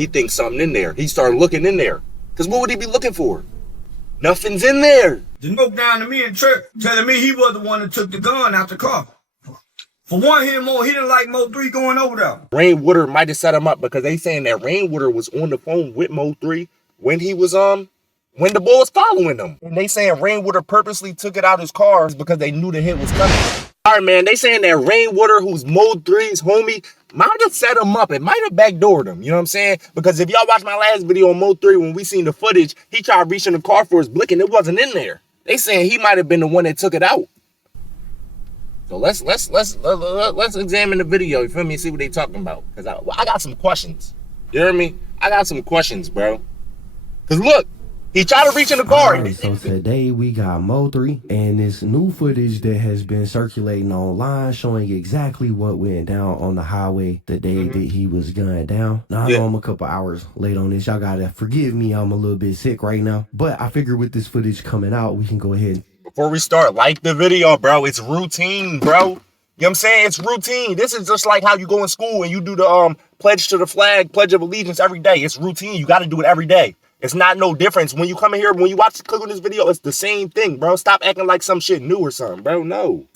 He thinks something in there. He started looking in there. Because what would he be looking for? Nothing's in there. The spoke down to me in church, telling me he was the one that took the gun out the car. For one, he didn't like Mo3 going over there. Rainwater might have set him up because they saying that Rainwater was on the phone with Mo3 when he was when the boy was following them. And they saying Rainwater purposely took it out his car because they knew the hit was coming. All right, man, they saying that Rainwater, who's Mo3's homie, might have set him up. It might have backdoored him. You know what I'm saying? Because if y'all watch my last video on Mo3, when we seen the footage, he tried reaching the car for his blick and it wasn't in there. They saying he might have been the one that took it out. So let's examine the video, you feel me, see what they talking about. Because I got some questions. You hear me? I got some questions, bro. Because look, he tried to reach in the car. Right, so today we got Mo3 and this new footage that has been circulating online showing exactly what went down on the highway the day that he was gunned down. Now, I know I'm a couple hours late on this. Y'all gotta forgive me. I'm a little bit sick right now. But I figured with this footage coming out, we can go ahead. Before we start, like the video, bro. It's routine, bro. You know what I'm saying? It's routine. This is just like how you go in school and you do the pledge to the flag, pledge of allegiance every day. It's routine. You got to do it every day. It's not no difference. When you come in here, when you click on this video, it's the same thing, bro. Stop acting like some shit new or something, bro. No.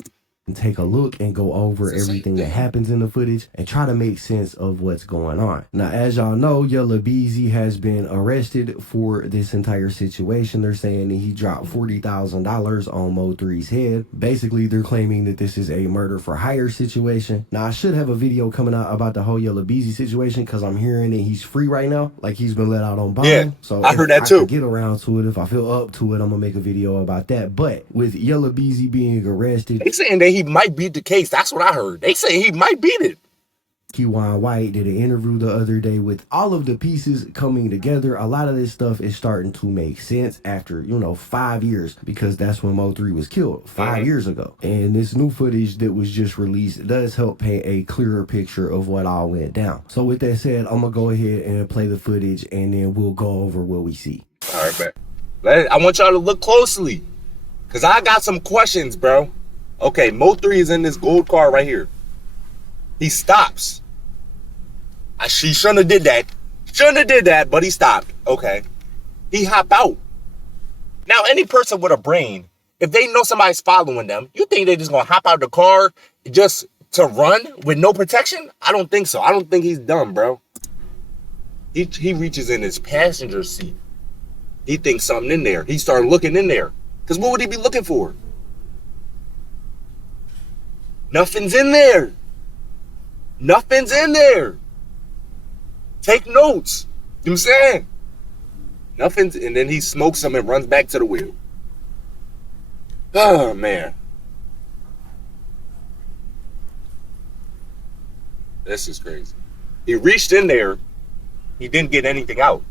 And take a look and go over everything that happens in the footage and try to make sense of what's going on. Now, as y'all know, lled has been arrested for this entire situation. They're saying that he dropped $40,000 on Mo3's head. Basically, they're claiming that this is a murder for hire situation. Now, I should have a video coming out about the whole lled situation because I'm hearing that he's free right now. Like he's been let out on bond. Yeah, so I heard that too. I get around to it. If I feel up to it, I'm gonna make a video about that. But with lled being arrested, they saying that he might beat the case. That's what I heard. They say he might beat it. Keywan White did an interview the other day with all of the pieces coming together. A lot of this stuff is starting to make sense after, 5 years, because that's when Mo3 was killed 5 years ago. And this new footage that was just released does help paint a clearer picture of what all went down. So with that said, I'm gonna go ahead and play the footage and then we'll go over what we see. All right, man. I want y'all to look closely because I got some questions, bro. Okay, Mo3 is in this gold car right here. He stops. She shouldn't have did that. Shouldn't have did that, but he stopped. Okay. He hop out. Now, any person with a brain, if they know somebody's following them, you think they're just going to hop out the car just to run with no protection? I don't think so. I don't think he's dumb, bro. He reaches in his passenger seat. He thinks something in there. He started looking in there. Because what would he be looking for? Nothing's in there. Nothing's in there. Take notes. You know what I'm saying? Nothing's, and then he smokes some and runs back to the wheel. Oh, man. This is crazy. He reached in there. He didn't get anything out.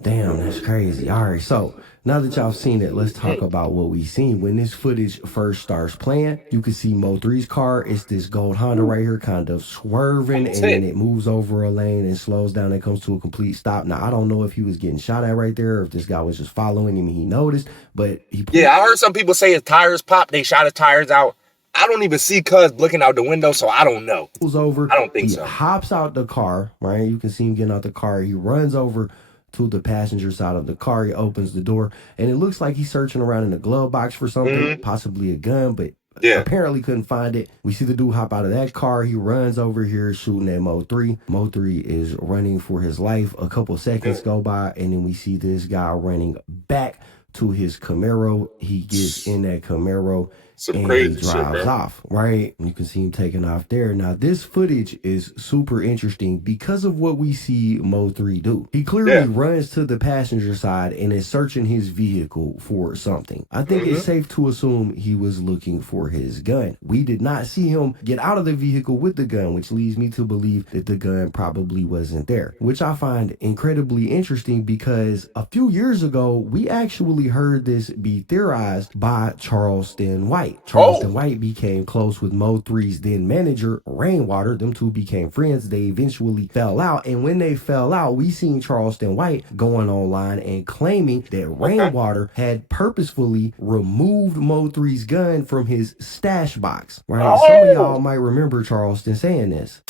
Damn, that's crazy. All right, so now that y'all seen it, let's talk about what we seen. When this footage first starts playing, you can see Mo3's car. It's this gold Honda right here, kind of swerving, and then it moves over a lane and slows down and comes to a complete stop. Now, I don't know if he was getting shot at right there or if this guy was just following him and he noticed, but he... Yeah, I heard some people say his tires popped. They shot his tires out. I don't even see Cuz looking out the window, so I don't know. Pulls over. I don't think so. He hops out the car, right? You can see him getting out the car. He runs over to the passenger side of the car. He opens the door, and it looks like he's searching around in the glove box for something, possibly a gun, but apparently couldn't find it. We see the dude hop out of that car. He runs over here shooting at Mo3. Mo3 is running for his life. A couple seconds go by, and then we see this guy running back to his Camaro. He gets in that Camaro and he drives off, right? You can see him taking off there. Now, this footage is super interesting because of what we see Mo3 do. He clearly runs to the passenger side and is searching his vehicle for something. I think it's safe to assume he was looking for his gun. We did not see him get out of the vehicle with the gun, which leads me to believe that the gun probably wasn't there, which I find incredibly interesting because a few years ago, we actually heard this be theorized by Charleston White. Charleston White became close with Mo3's then manager, Rainwater. Them two became friends. They eventually fell out. And when they fell out, we seen Charleston White going online and claiming that Rainwater had purposefully removed Mo3's gun from his stash box. Right? Some of y'all might remember Charleston saying this.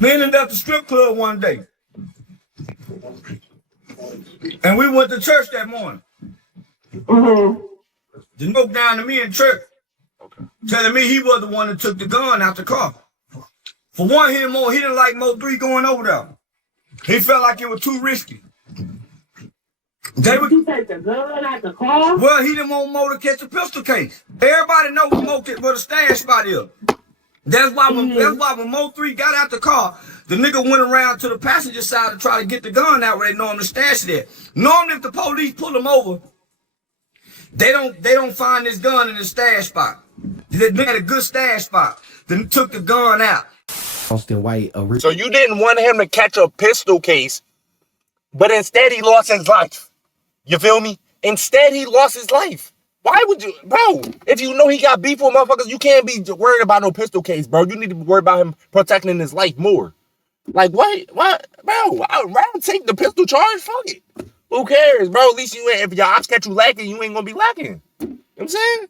Man ended at the strip club one day. And we went to church that morning. The note down to me in church, telling me he was the one that took the gun out the car. For one, he didn't like Mo3 going over there. He felt like it was too risky. Did you take the gun out the car? Well, he didn't want Mo to catch a pistol case. Everybody knows where the stash spot is. That's why when Mo3 got out the car, the nigga went around to the passenger side to try to get the gun out where they know him to stash it at. Normally, if the police pull him over, they don't find this gun in the stash spot. They had a good stash spot. Then took the gun out. Austin White. So you didn't want him to catch a pistol case, but instead he lost his life. You feel me? Instead he lost his life. Why would you, bro? If you know he got beef with motherfuckers, you can't be worried about no pistol case, bro. You need to be worried about him protecting his life more. Like, what, bro? I'd rather take the pistol charge. Fuck it. Who cares, bro? At least you ain't, if your ops catch you lacking, you ain't gonna be lacking. You know what I'm saying?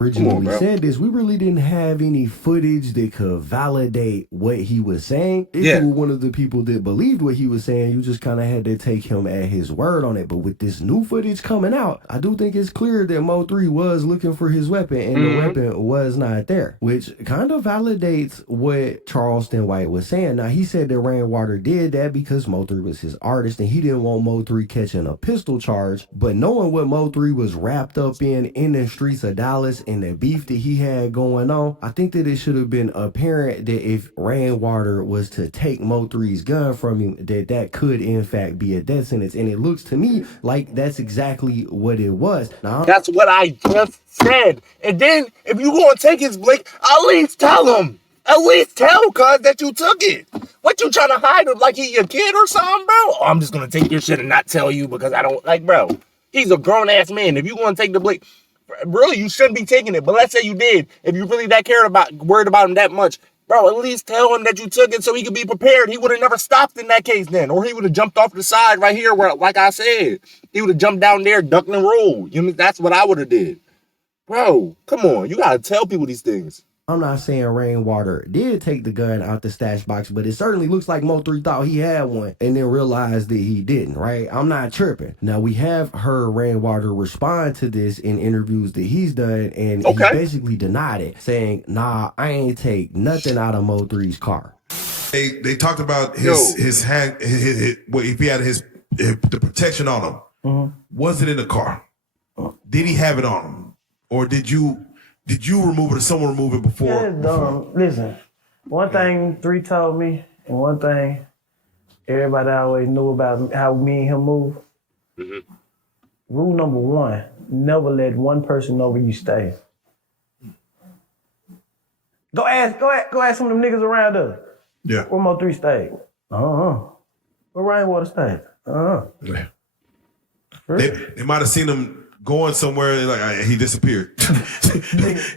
Originally said this, we really didn't have any footage that could validate what he was saying. If you were one of the people that believed what he was saying, you just kind of had to take him at his word on it. But with this new footage coming out, I do think it's clear that Mo3 was looking for his weapon and the weapon was not there, which kind of validates what Charleston White was saying. Now, he said that Rainwater did that because Mo3 was his artist and he didn't want Mo3 catching a pistol charge. But knowing what Mo3 was wrapped up in the streets of Dallas, and the beef that he had going on, I think that it should have been apparent that if Rainwater was to take Mo3's gun from him, that could in fact be a death sentence. And it looks to me like that's exactly what it was. Now, that's what I just said. And then if you gonna take his blick, at least tell him. At least tell cuz that you took it. What you trying to hide him like he your kid or something, bro? Oh, I'm just gonna take your shit and not tell you because I don't like, bro. He's a grown ass man. If you gonna take the blick, really, you shouldn't be taking it. But let's say you did. If you really worried about him that much, bro, at least tell him that you took it so he could be prepared. He would have never stopped in that case then. Or he would have jumped off the side right here where, like I said, he would have jumped down there, ducked and rolled. You know, that's what I would have did. Bro, come on. You got to tell people these things. I'm not saying Rainwater did take the gun out the stash box, but it certainly looks like Mo3 thought he had one and then realized that he didn't, right? I'm not tripping. Now, we have heard Rainwater respond to this in interviews that he's done, and he basically denied it, saying, nah, I ain't take nothing out of Mo3's car. They talked about his hand, if he had the protection on him. Was it in the car? Did he have it on him? Or did you remove it or someone remove it before? That's dumb. Listen, one thing 3 told me, and one thing everybody always knew about how me and him move. Rule number 1, never let one person know where you stay. Go ask some of them niggas around us. Yeah. Where Mo3 stayed? Where Rainwater stayed? Yeah. They might have seen him going somewhere, like he disappeared.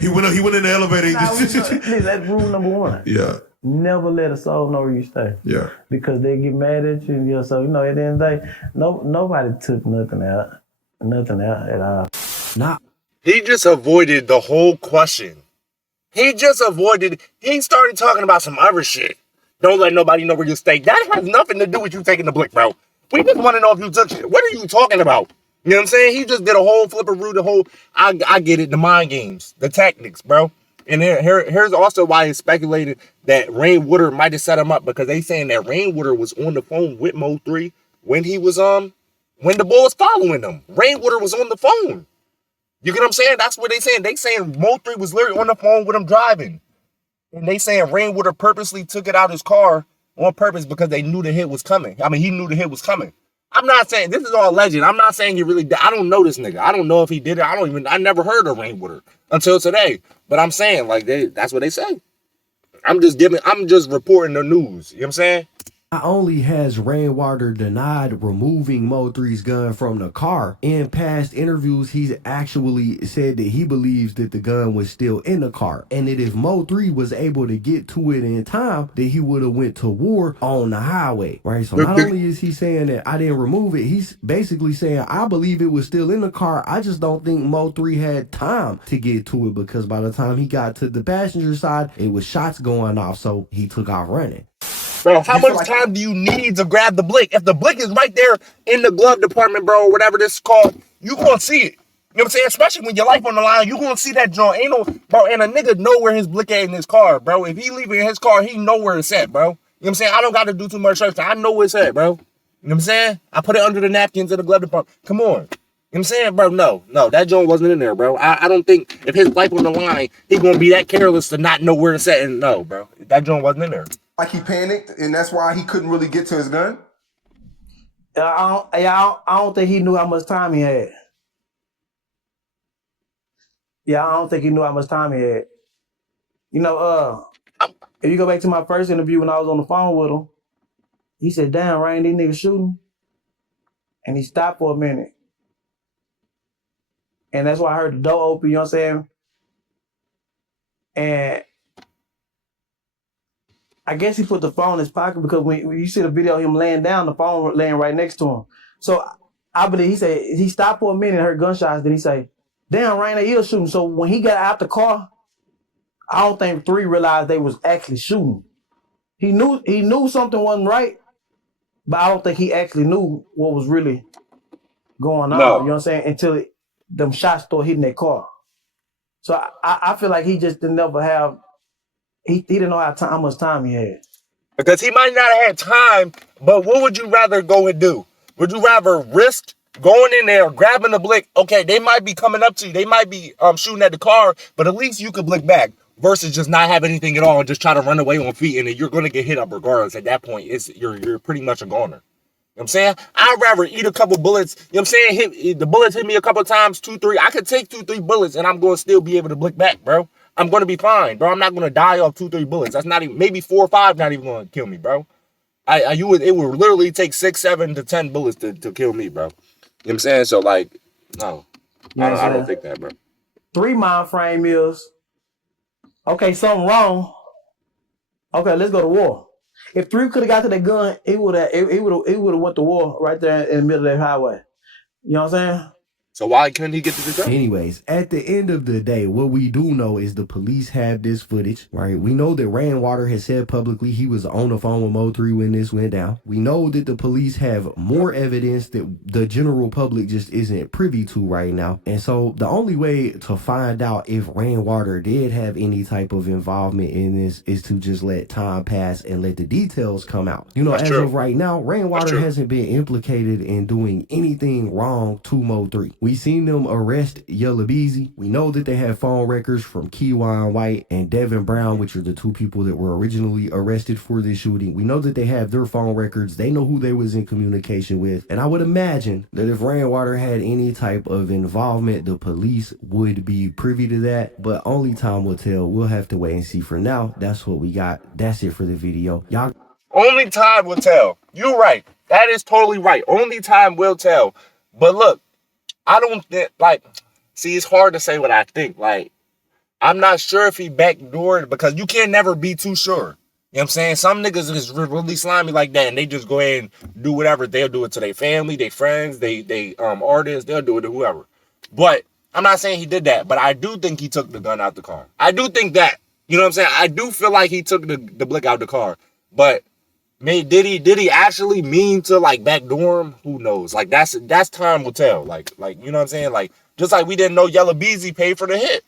he went in the elevator. That's rule number 1. Yeah. Never let a soul know where you stay. Yeah. Because they get mad at you. You know, so, you know, at the end of the day, nobody took nothing out at all. Nah. He just avoided the whole question. He started talking about some other shit. Don't let nobody know where you stay. That has nothing to do with you taking the blick, bro. We just want to know if you took it. What are you talking about? You know what I'm saying? He just did a whole flipperoo, I get it, the mind games, the tactics, bro. And here's also why it's speculated that Rainwater might have set him up, because they saying that Rainwater was on the phone with Mo3 when he was, when the boy was following him. Rainwater was on the phone. You get what I'm saying? That's what they saying. They saying Mo3 was literally on the phone with him driving. And they saying Rainwater purposely took it out his car on purpose because they knew the hit was coming. I mean, he knew the hit was coming. I'm not saying, this is all legend. I'm not saying he really did. I don't know this nigga. I don't know if he did it. I never heard of Rainwater until today. But I'm saying, like, that's what they say. I'm just reporting the news. You know what I'm saying? Not only has Rainwater denied removing Mo3's gun from the car, in past interviews, he's actually said that he believes that the gun was still in the car, and that if Mo3 was able to get to it in time, that he would have went to war on the highway, right? So not only is he saying that I didn't remove it, he's basically saying I believe it was still in the car. I just don't think Mo3 had time to get to it, because by the time he got to the passenger side, it was shots going off, so he took off running. Bro, how much time do you need to grab the blick? If the blick is right there in the glove department, bro, or whatever this is called, you gonna see it. You know what I'm saying? Especially when your life on the line, you gonna see that joint. Ain't no, bro, and a nigga know where his blick at in his car, bro. If he leaving his car, he know where it's at, bro. You know what I'm saying? I don't gotta do too much search. I know where it's at, bro. You know what I'm saying? I put it under the napkins in the glove department. Come on. You know what I'm saying, bro? No, that joint wasn't in there, bro. I don't think if his life on the line, he gonna be that careless to not know where it's at. And no, bro, that joint wasn't in there. Like he panicked, and that's why he couldn't really get to his gun? I don't think he knew how much time he had. Yeah, I don't think he knew how much time he had. You know, if you go back to my first interview when I was on the phone with him, he said, damn, Rain, these niggas shooting. And he stopped for a minute. And that's why I heard the door open, you know what I'm saying? And I guess he put the phone in his pocket because when you see the video of him laying down, the phone laying right next to him. So I believe he said he stopped for a minute and heard gunshots. Then he say, damn, Rain, they is shooting. So when he got out the car, I don't think 3 realized they was actually shooting. He knew something wasn't right, but I don't think he actually knew what was really going on. No. You know what I'm saying? Until them shots started hitting their car. So I feel like he just didn't never have. He didn't know how much time he had. Because he might not have had time, but what would you rather go and do? Would you rather risk going in there, grabbing the blick? Okay, they might be coming up to you. They might be shooting at the car, but at least you could blick back versus just not have anything at all and just try to run away on feet, and then you're going to get hit up regardless. At that point, you're pretty much a goner. You know what I'm saying? I'd rather eat a couple bullets. You know what I'm saying? The bullets hit me a couple times, 2, 3. I could take 2, 3 bullets, and I'm going to still be able to blick back, bro. I'm going to be fine, bro. I'm not going to die off 2, 3 bullets. That's not even, maybe 4 or 5 not even going to kill me, bro. It would literally take 6, 7 to 10 bullets to kill me, bro. You know what I'm saying? So, like, no. I don't think that, bro. 3 mind frame is, okay, something wrong. Okay, let's go to war. If 3 could have got to that gun, it would have went to war right there in the middle of that highway. You know what I'm saying? So why couldn't he get to the gun? Anyways, at the end of the day, what we do know is the police have this footage, right? We know that Rainwater has said publicly he was on the phone with Mo3 when this went down. We know that the police have more evidence that the general public just isn't privy to right now. And so the only way to find out if Rainwater did have any type of involvement in this is to just let time pass and let the details come out. You know, as of right now, Rainwater hasn't been implicated in doing anything wrong to Mo3. We seen them arrest lled. We know that they have phone records from Keywan White and Devin Brown, which are the 2 people that were originally arrested for this shooting. We know that they have their phone records. They know who they was in communication with. And I would imagine that if Rainwater had any type of involvement, the police would be privy to that. But only time will tell. We'll have to wait and see. For now, that's what we got. That's it for the video. Y'all. Only time will tell. You're right. That is totally right. Only time will tell. But look, I don't think, like, see, it's hard to say what I think. Like, I'm not sure if he backdoored because you can never be too sure. You know what I'm saying? Some niggas is really slimy like that and they just go ahead and do whatever. They'll do it to their family, their friends, they artists. They'll do it to whoever. But I'm not saying he did that, but I do think he took the gun out the car. I do think that. You know what I'm saying? I do feel like he took the blick out the car. But did he actually mean to like backdoor him? Who knows? Like that's time will tell. Like you know what I'm saying? Like just like we didn't know lled paid for the hit.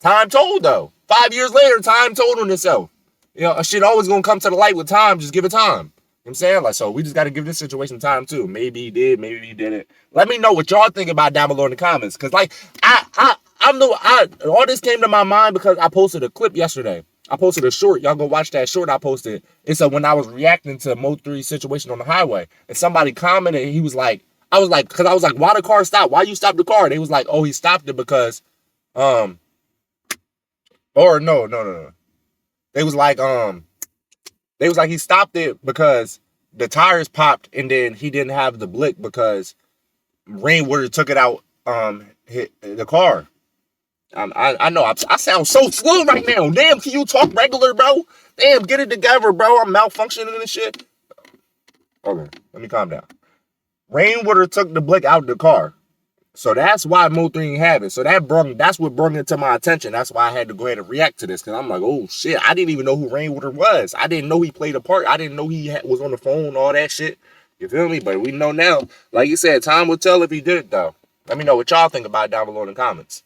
Time told though. 5 years later, time told on itself. You know, shit always gonna come to the light with time. Just give it time. You know what I'm saying? Like so we just gotta give this situation time too. Maybe he did, maybe he didn't. Let me know what y'all think about down below in the comments. Cause like all this came to my mind because I posted a clip yesterday. I posted a short. Y'all go watch that short I posted. It's when I was reacting to Mo3's situation on the highway. And somebody commented, he was like, I was like, why the car stop? Why you stop the car? They was like, oh, he stopped it because, or no. They was like he stopped it because the tires popped and then he didn't have the blick because Rainwater took it out, hit the car. I know I sound so slow right now. Damn, can you talk regular, bro? Damn, get it together, bro. I'm malfunctioning and shit. Okay, let me calm down. Rainwater took the blick out the car. So that's why Mo3 ain't have it. So that's what brought it to my attention. That's why I had to go ahead and react to this. Because I'm like, oh, shit. I didn't even know who Rainwater was. I didn't know he played a part. I didn't know he was on the phone, all that shit. You feel me? But we know now. Like you said, time will tell if he did it, though. Let me know what y'all think about it down below in the comments.